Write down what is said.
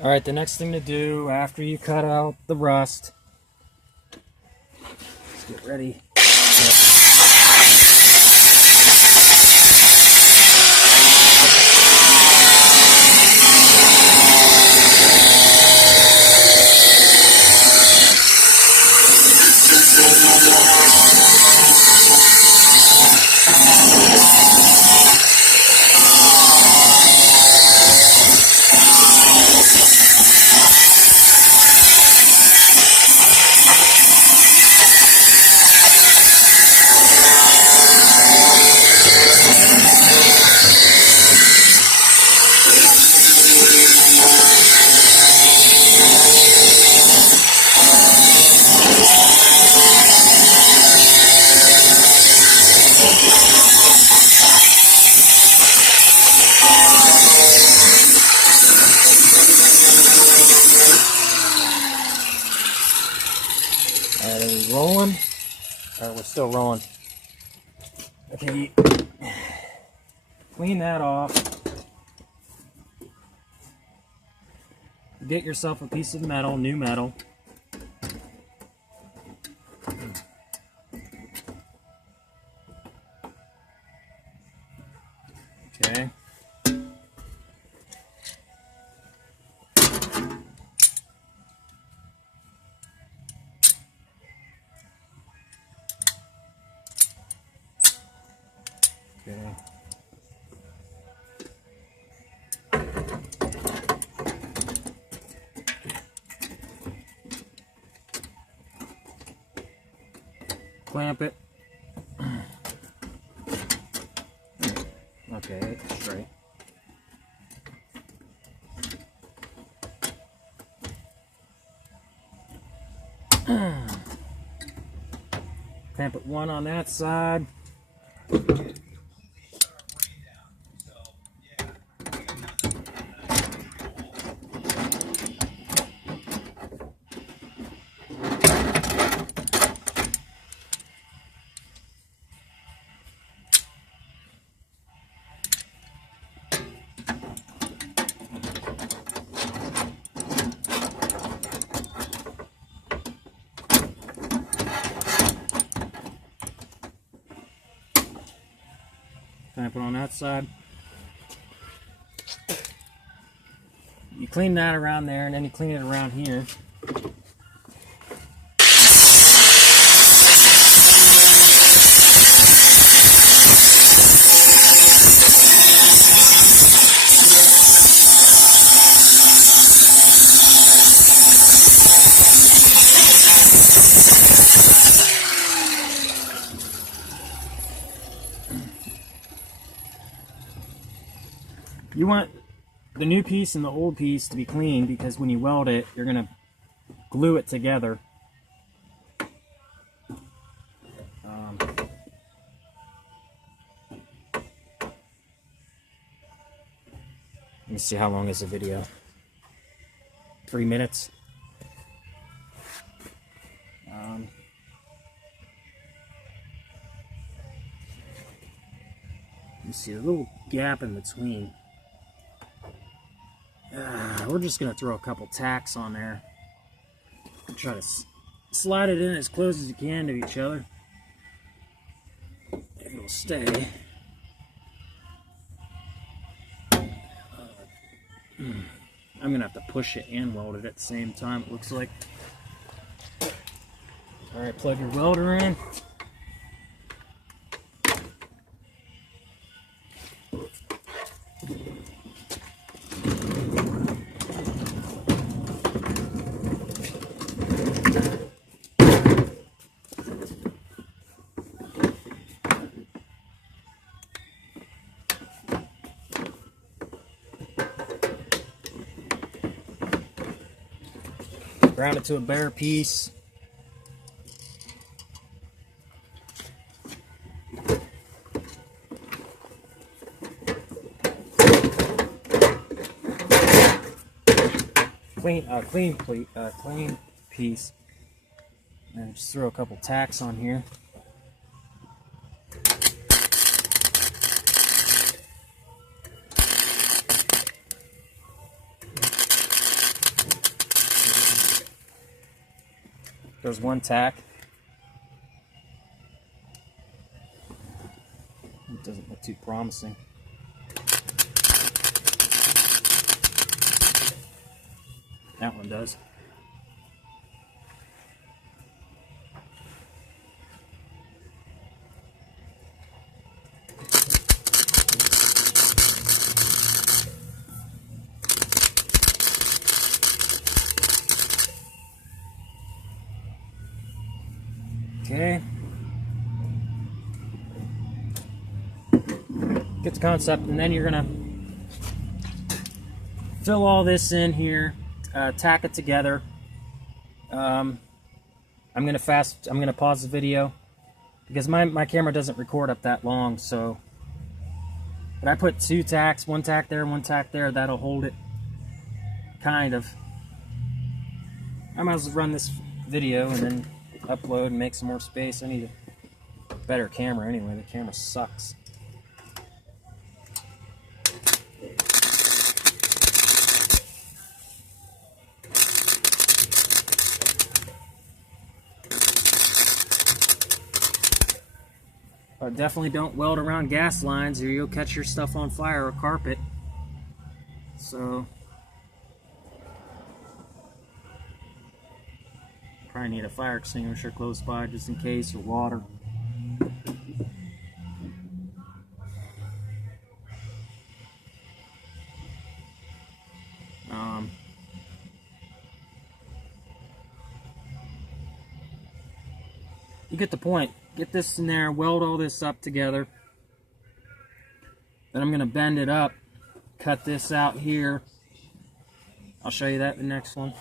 Alright, the next thing to do after you cut out the rust, let's get ready. Alright, are we rolling? Alright, we're still rolling. Okay, clean that off. Get yourself a piece of metal, new metal. Okay. Okay. Clamp it. Okay, straight. Clamp it one on that side. Clamp it on that side. You clean that around there, and then you clean it around here. You want the new piece and the old piece to be clean, because when you weld it, you're going to glue it together. Let me see, how long is the video? 3 minutes. You see a little gap in between. We're just going to throw a couple tacks on there. Try to slide it in as close as you can to each other. It'll stay. I'm going to have to push it and weld it at the same time, it looks like. Alright, plug your welder in. Ground it to a bare piece. Clean piece. And just throw a couple tacks on here. There's one tack. It doesn't look too promising. That one does. Okay. Get the concept, and then you're gonna fill all this in here, tack it together. I'm gonna pause the video because my camera doesn't record up that long, so. But I put 2 tacks, 1 tack there, 1 tack there. That'll hold it, kind of. I might as well run this video and then upload and make some more space. I need a better camera anyway. The camera sucks. But definitely don't weld around gas lines or you'll catch your stuff on fire or carpet. So probably need a fire extinguisher close by just in case, or water. You get the point. Get this in there, weld all this up together. Then I'm going to bend it up, cut this out here. I'll show you that in the next one.